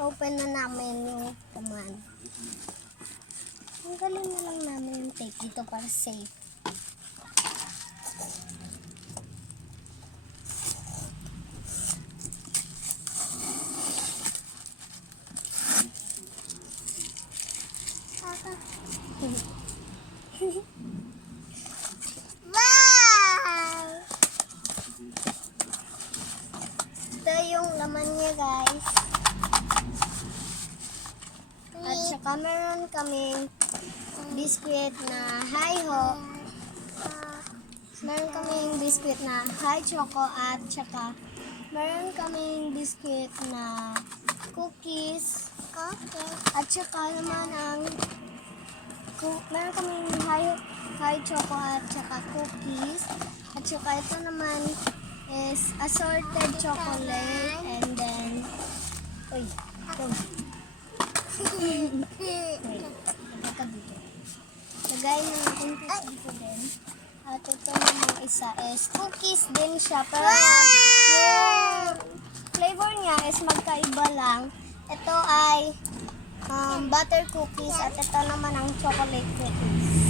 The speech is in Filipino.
open na namin yung command. Tanggalin na lang namin yung tape dito para safe. Wow! Ito yung laman niya, guys. At saka meron kaming biscuit na hi-ho. Meron kaming biscuit na hi choco at saka meron kaming biscuit na cookies. At saka naman meron kaming hi choco at saka cookies. At saka ito naman is assorted chocolate and then ito. Lagay na natin dito din. At ito namang isa is cookies din siya. Pero yung flavor niya is magkaiba lang. Ito ay butter cookies at ito naman ang chocolate cookies.